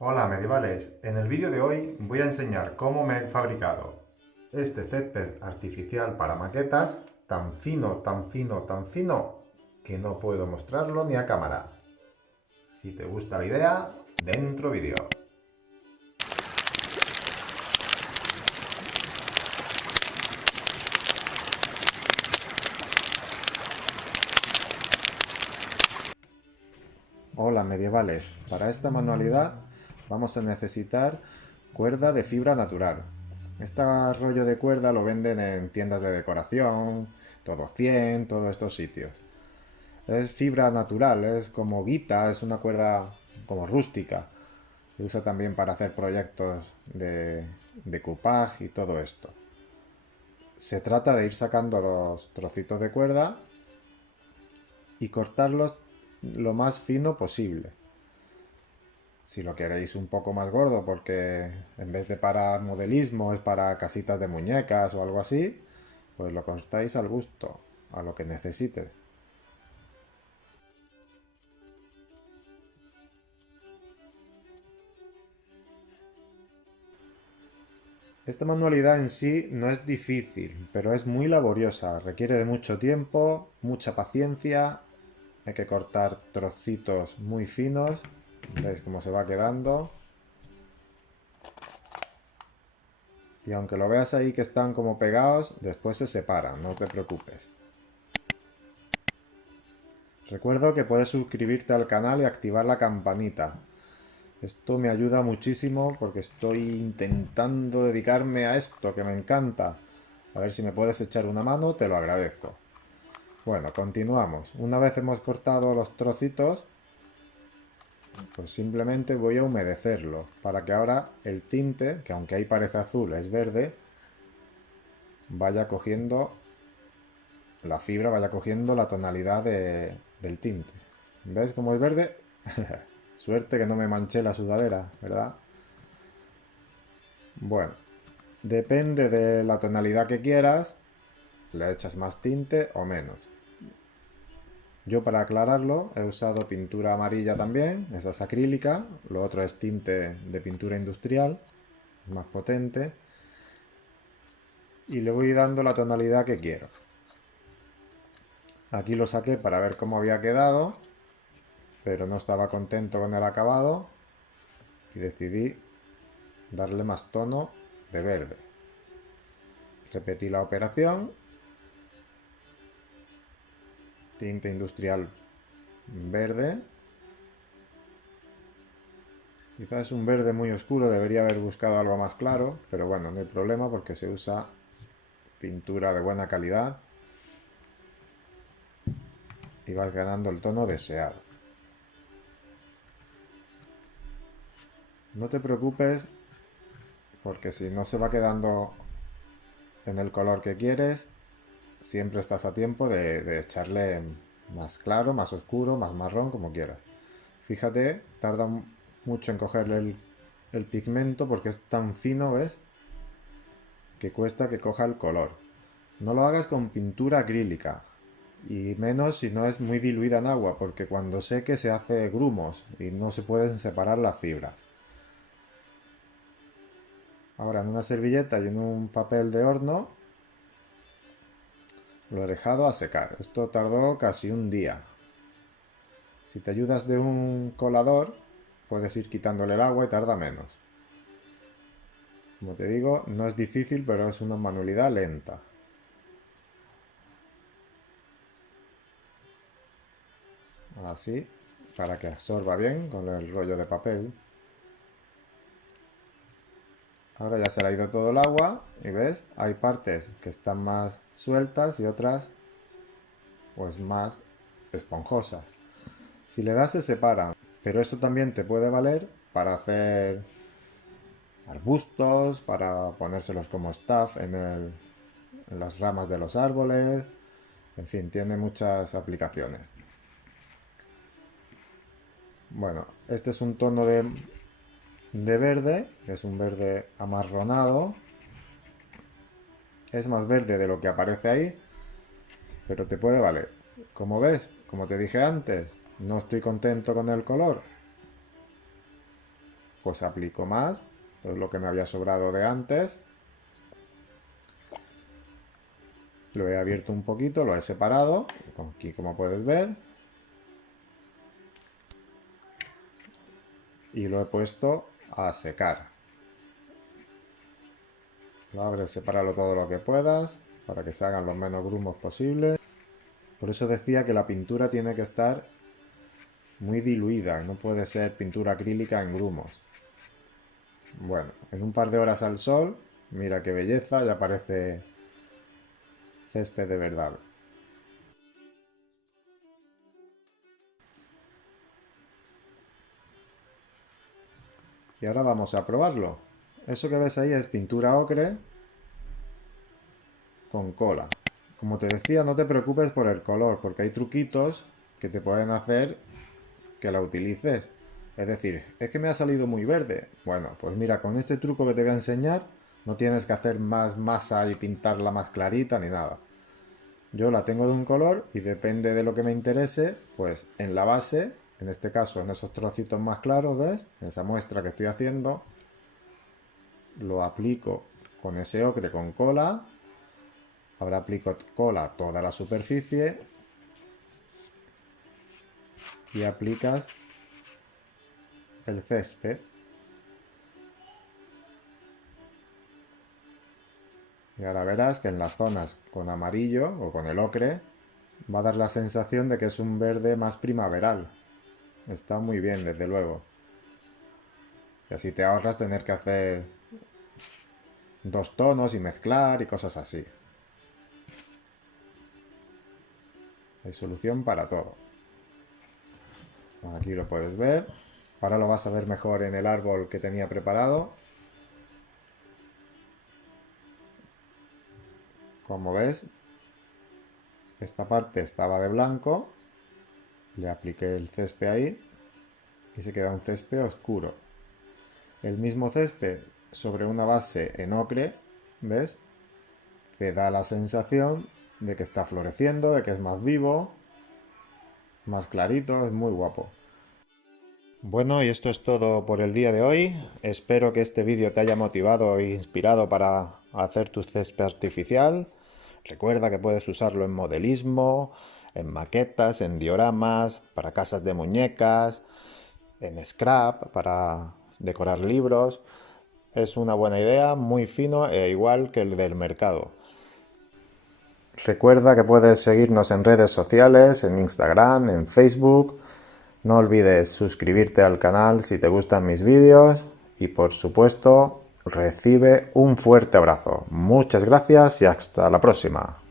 Hola medievales, en el vídeo de hoy voy a enseñar cómo me he fabricado este césped artificial para maquetas tan fino, tan fino, tan fino que no puedo mostrarlo ni a cámara. Si te gusta la idea, dentro vídeo. Hola medievales, para esta manualidad vamos a necesitar cuerda de fibra natural. Este rollo de cuerda lo venden en tiendas de decoración, todo 100, todos estos sitios. Es fibra natural, es como guita, es una cuerda como rústica. Se usa también para hacer proyectos de decoupage y todo esto. Se trata de ir sacando los trocitos de cuerda y cortarlos lo más fino posible. Si lo queréis un poco más gordo, porque en vez de para modelismo es para casitas de muñecas o algo así, pues lo cortáis al gusto, a lo que necesite. Esta manualidad en sí no es difícil, pero es muy laboriosa, requiere de mucho tiempo, mucha paciencia, hay que cortar trocitos muy finos, veis cómo se va quedando, y aunque lo veas ahí que están como pegados, después se separan, no te preocupes. Recuerdo que puedes suscribirte al canal y activar la campanita. Esto me ayuda muchísimo porque estoy intentando dedicarme a esto que me encanta. A ver si me puedes echar una mano, te lo agradezco. Bueno, continuamos. Una vez hemos cortado los trocitos, pues simplemente voy a humedecerlo para que ahora el tinte, que aunque ahí parece azul, es verde, vaya cogiendo la fibra, vaya cogiendo la tonalidad del tinte. ¿Ves cómo es verde? Suerte que no me manché la sudadera, ¿verdad? Bueno, depende de la tonalidad que quieras, le echas más tinte o menos. Yo para aclararlo he usado pintura amarilla también, esa es acrílica, lo otro es tinte de pintura industrial, es más potente, y le voy dando la tonalidad que quiero. Aquí lo saqué para ver cómo había quedado, pero no estaba contento con el acabado y decidí darle más tono de verde. Repetí la operación, tinte industrial verde. Quizás es un verde muy oscuro, debería haber buscado algo más claro, pero bueno, no hay problema porque se usa pintura de buena calidad y vas ganando el tono deseado. No te preocupes porque si no se va quedando en el color que quieres, siempre estás a tiempo de echarle más claro, más oscuro, más marrón, como quieras. Fíjate, tarda mucho en cogerle el pigmento porque es tan fino, ¿ves? Que cuesta que coja el color. No lo hagas con pintura acrílica y menos si no es muy diluida en agua porque cuando seque se hace grumos y no se pueden separar las fibras. Ahora en una servilleta y en un papel de horno lo he dejado a secar. Esto tardó casi un día. Si te ayudas de un colador puedes ir quitándole el agua y tarda menos. Como te digo, no es difícil pero es una manualidad lenta. Así, para que absorba bien con el rollo de papel. Ahora ya se le ha ido todo el agua y ves, hay partes que están más sueltas y otras pues más esponjosas. Si le das se separan, pero esto también te puede valer para hacer arbustos, para ponérselos como staff en las ramas de los árboles, en fin, tiene muchas aplicaciones. Bueno, este es un tono de verde, es un verde amarronado, es más verde de lo que aparece ahí, pero te puede valer. Como ves, como te dije antes, no estoy contento con el color, pues aplico más. Es lo que me había sobrado de antes. Lo he abierto un poquito, lo he separado, aquí como puedes ver. Y lo he puesto a secar. Lo abres, sepáralo todo lo que puedas, para que se hagan los menos grumos posibles. Por eso decía que la pintura tiene que estar muy diluida, no puede ser pintura acrílica en grumos. Bueno, en un par de horas al sol, mira qué belleza, ya parece césped de verdad. Y ahora vamos a probarlo. Eso que ves ahí es pintura ocre con cola. Como te decía, no te preocupes por el color, porque hay truquitos que te pueden hacer que la utilices. Es decir, es que me ha salido muy verde. Bueno, pues mira, con este truco que te voy a enseñar, no tienes que hacer más masa y pintarla más clarita ni nada. Yo la tengo de un color y depende de lo que me interese, pues en la base, en este caso en esos trocitos más claros, ¿ves? En esa muestra que estoy haciendo, lo aplico con ese ocre con cola. Ahora aplico cola a toda la superficie y aplicas el césped. Y ahora verás que en las zonas con amarillo o con el ocre va a dar la sensación de que es un verde más primaveral. Está muy bien, desde luego. Y así te ahorras tener que hacer dos tonos y mezclar y cosas así. Hay solución para todo. Aquí lo puedes ver. Ahora lo vas a ver mejor en el árbol que tenía preparado. Como ves, esta parte estaba de blanco. Le apliqué el césped ahí y se queda un césped oscuro. El mismo césped sobre una base en ocre, ¿ves? Te da la sensación de que está floreciendo, de que es más vivo, más clarito, es muy guapo. Bueno, y esto es todo por el día de hoy. Espero que este vídeo te haya motivado e inspirado para hacer tu césped artificial. Recuerda que puedes usarlo en modelismo, en maquetas, en dioramas, para casas de muñecas, en scrap, para decorar libros. Es una buena idea, muy fino e igual que el del mercado. Recuerda que puedes seguirnos en redes sociales, en Instagram, en Facebook. No olvides suscribirte al canal si te gustan mis vídeos y por supuesto recibe un fuerte abrazo. Muchas gracias y hasta la próxima.